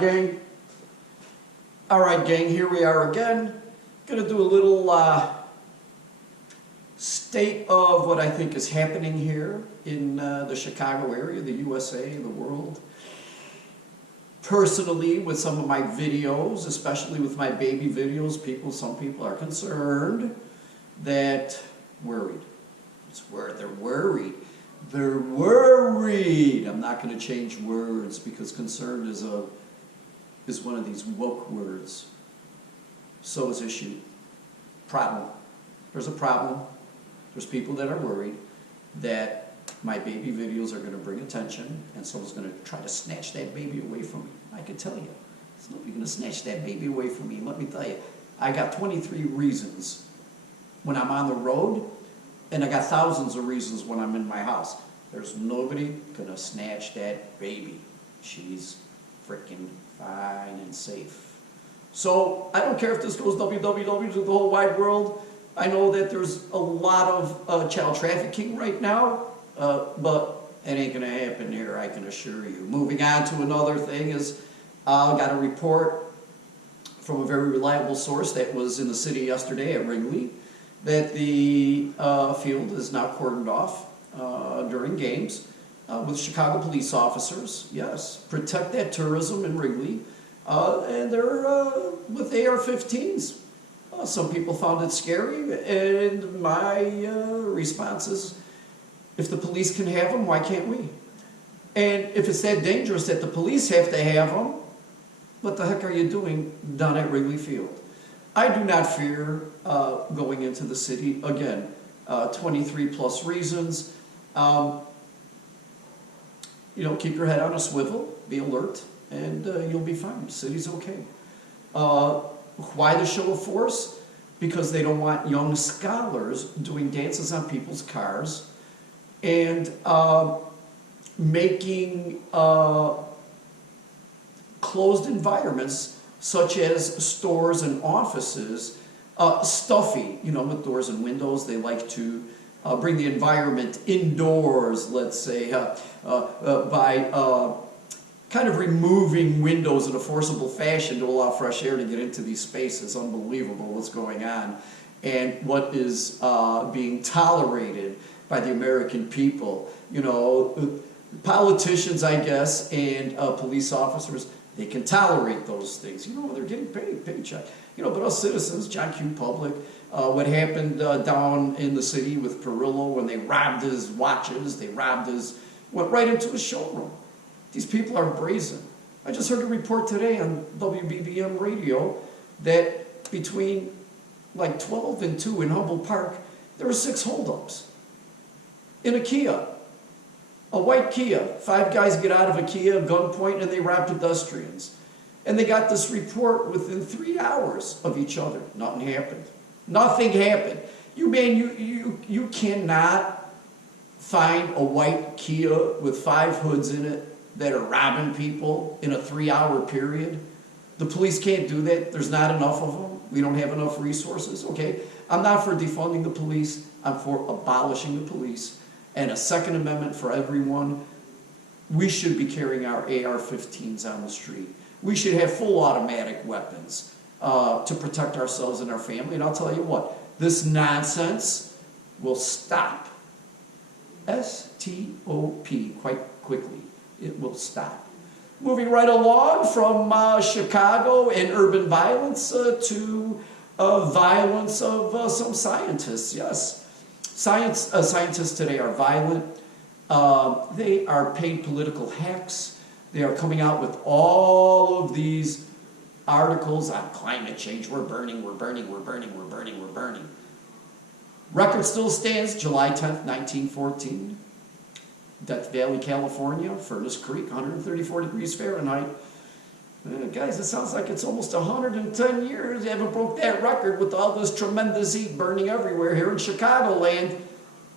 gang. All right, gang, here we are again. Gonna do a little state of what I think is happening here in the Chicago area, the USA, the world. Personally, with some of my videos, especially with my baby videos, some people are concerned that worried. It's where they're worried. They're worried. I'm not going to change words because concerned is one of these woke words. So is issue. Problem. There's a problem. There's people that are worried that my baby videos are going to bring attention and someone's going to try to snatch that baby away from me. I can tell you, there's nobody going to snatch that baby away from me. Let me tell you, I got 23 reasons when I'm on the road, and I got thousands of reasons when I'm in my house. There's nobody going to snatch that baby. She's freaking fine and safe. So I don't care if this goes www to the whole wide world. I know that there's a lot of child trafficking right now, but it ain't going to happen here, I can assure you. Moving on to another thing is, I got a report from a very reliable source that was in the city yesterday at Wrigley that the field is now cordoned off during games with Chicago police officers. Yes, protect that tourism in Wrigley. And they're with AR-15s. Some people found it scary, and my response is, if the police can have them, why can't we? And if it's that dangerous that the police have to have them, what the heck are you doing down at Wrigley Field? I do not fear going into the city. Again, 23 plus reasons. Keep your head on a swivel, be alert, and you'll be fine. The city's okay. Why the show of force? Because they don't want young scholars doing dances on people's cars and making closed environments such as stores and offices stuffy, with doors and windows. They like to bring the environment indoors, let's say, by kind of removing windows in a forcible fashion to allow fresh air to get into these spaces. Unbelievable what's going on and what is being tolerated by the American people. Politicians, I guess, and police officers, they can tolerate those things. They're getting paid, paycheck. But us citizens, John Q. Public, what happened down in the city with Perillo when they robbed his watches, went right into his showroom. These people are brazen. I just heard a report today on WBBM radio that between like 12 and 2 in Humboldt Park, there were 6 holdups in a Kia. A white Kia. 5 guys get out of a Kia, gunpoint, and they rob pedestrians. And they got this report within 3 hours of each other. Nothing happened. Nothing happened. You cannot find a white Kia with 5 hoods in it that are robbing people in a 3-hour period. The police can't do that. There's not enough of them. We don't have enough resources. Okay, I'm not for defunding the police. I'm for abolishing the police and a Second Amendment for everyone. We should be carrying our AR-15s on the street. We should have full automatic weapons to protect ourselves and our family. And I'll tell you what, this nonsense will stop. S-T-O-P, quite quickly. It will stop. Moving right along from Chicago and urban violence to violence of some scientists. Yes, scientists today are violent. They are paid political hacks. They are coming out with all of these articles on climate change. We're burning, we're burning, we're burning, we're burning, we're burning. Record still stands, July 10th, 1914. Death Valley, California, Furnace Creek, 134 degrees Fahrenheit. Guys, it sounds like it's almost 110 years. You haven't broke that record with all this tremendous heat burning everywhere here in Chicagoland.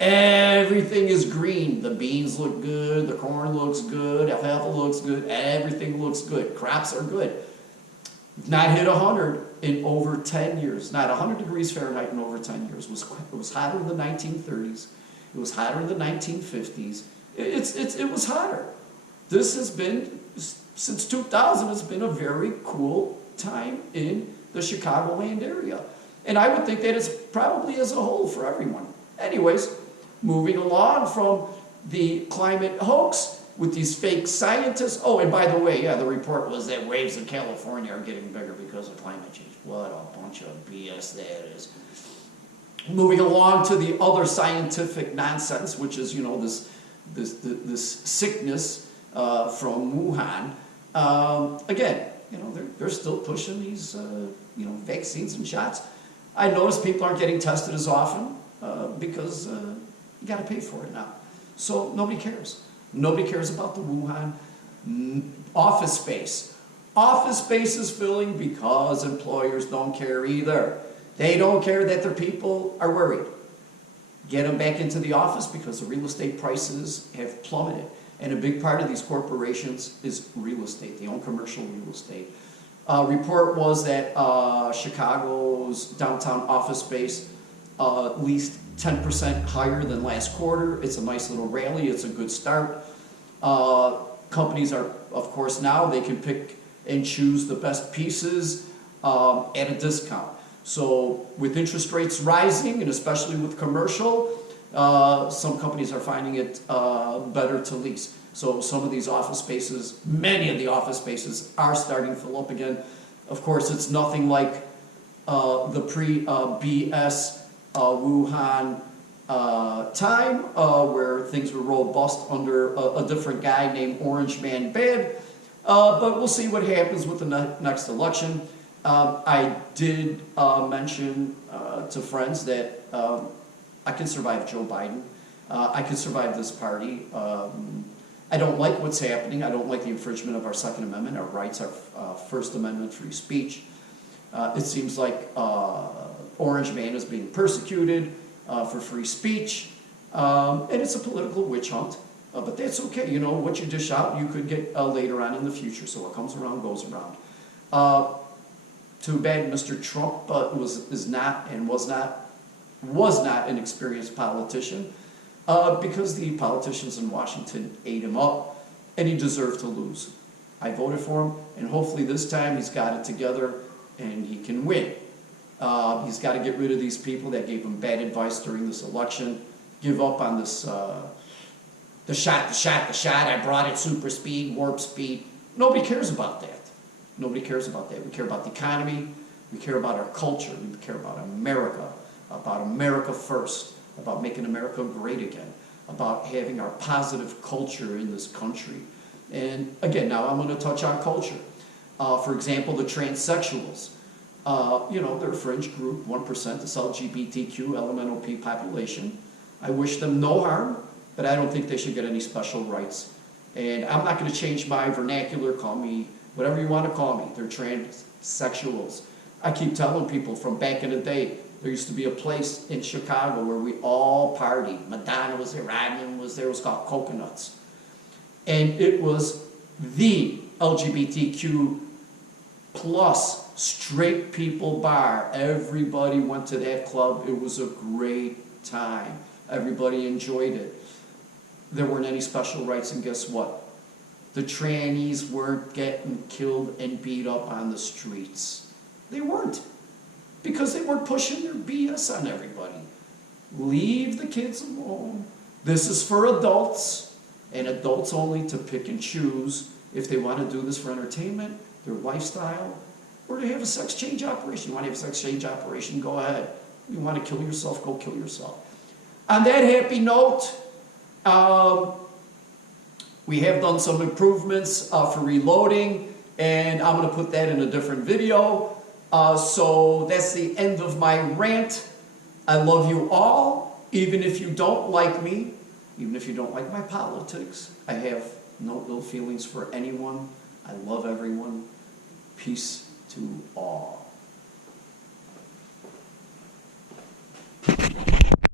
Everything is green. The beans look good, the corn looks good, alfalfa looks good, everything looks good. Crops are good. Not hit 100 in over 10 years. Not 100 degrees Fahrenheit in over 10 years. It was hotter in the 1930s. It was hotter in the 1950s. It was hotter. This has been since 2000, it's been a very cool time in the Chicagoland area. And I would think that it's probably as a whole for everyone. Anyways, moving along from the climate hoax with these fake scientists. Oh, and by the way, yeah, the report was that waves in California are getting bigger because of climate change. What a bunch of BS that is. Moving along to the other scientific nonsense, which is, you know, this sickness from Wuhan. Again, you know, they're still pushing these, you know, vaccines and shots. I notice people aren't getting tested as often because you got to pay for it now. So nobody cares. Nobody cares about the Wuhan office space. Office space is filling because employers don't care either. They don't care that their people are worried. Get them back into the office because the real estate prices have plummeted. And a big part of these corporations is real estate. They own commercial real estate. Report was that Chicago's downtown office space at least 10% higher than last quarter. It's a nice little rally. It's a good start. Companies are, of course, now they can pick and choose the best pieces at a discount. So with interest rates rising, and especially with commercial, some companies are finding it better to lease. So some of these office spaces, many of the office spaces are starting to fill up again. Of course, it's nothing like the pre-BS Wuhan time where things were robust under a different guy named Orange Man Bad. But we'll see what happens with the next election. I did mention to friends that I can survive Joe Biden. I can survive this party. I don't like what's happening. I don't like the infringement of our Second Amendment, our rights, our First Amendment free speech. It seems like Orange Man is being persecuted for free speech. And it's a political witch hunt. But that's okay. You know, what you dish out, you could get later on in the future. So what comes around goes around. Too bad Mr. Trump was not an experienced politician because the politicians in Washington ate him up, and he deserved to lose. I voted for him, and hopefully this time he's got it together and he can win. He's got to get rid of these people that gave him bad advice during this election. Give up on this, the shot, I brought it super speed, warp speed. Nobody cares about that. Nobody cares about that. We care about the economy. We care about our culture. We care about America first, about making America great again, about having our positive culture in this country. And again, now I'm going to touch on culture. For example, the transsexuals. You know, they're a fringe group, 1%, this LGBTQ, LMNOP population. I wish them no harm, but I don't think they should get any special rights. And I'm not going to change my vernacular, call me whatever you want to call me. They're transsexuals. I keep telling people from back in the day, there used to be a place in Chicago where we all partied. Madonna was there, Rodman was there, it was called Coconuts. And it was the LGBTQ plus straight people bar. Everybody went to that club. It was a great time. Everybody enjoyed it. There weren't any special rights, and guess what? The trannies weren't getting killed and beat up on the streets. They weren't. Because they weren't pushing their BS on everybody. Leave the kids alone. This is for adults, and adults only, to pick and choose if they want to do this for entertainment, their lifestyle, or to have a sex change operation. You want to have a sex change operation, go ahead. You want to kill yourself, go kill yourself. On that happy note, we have done some improvements for reloading, and I'm going to put that in a different video. So that's the end of my rant. I love you all, even if you don't like me, even if you don't like my politics. I have no ill feelings for anyone. I love everyone. Peace to all.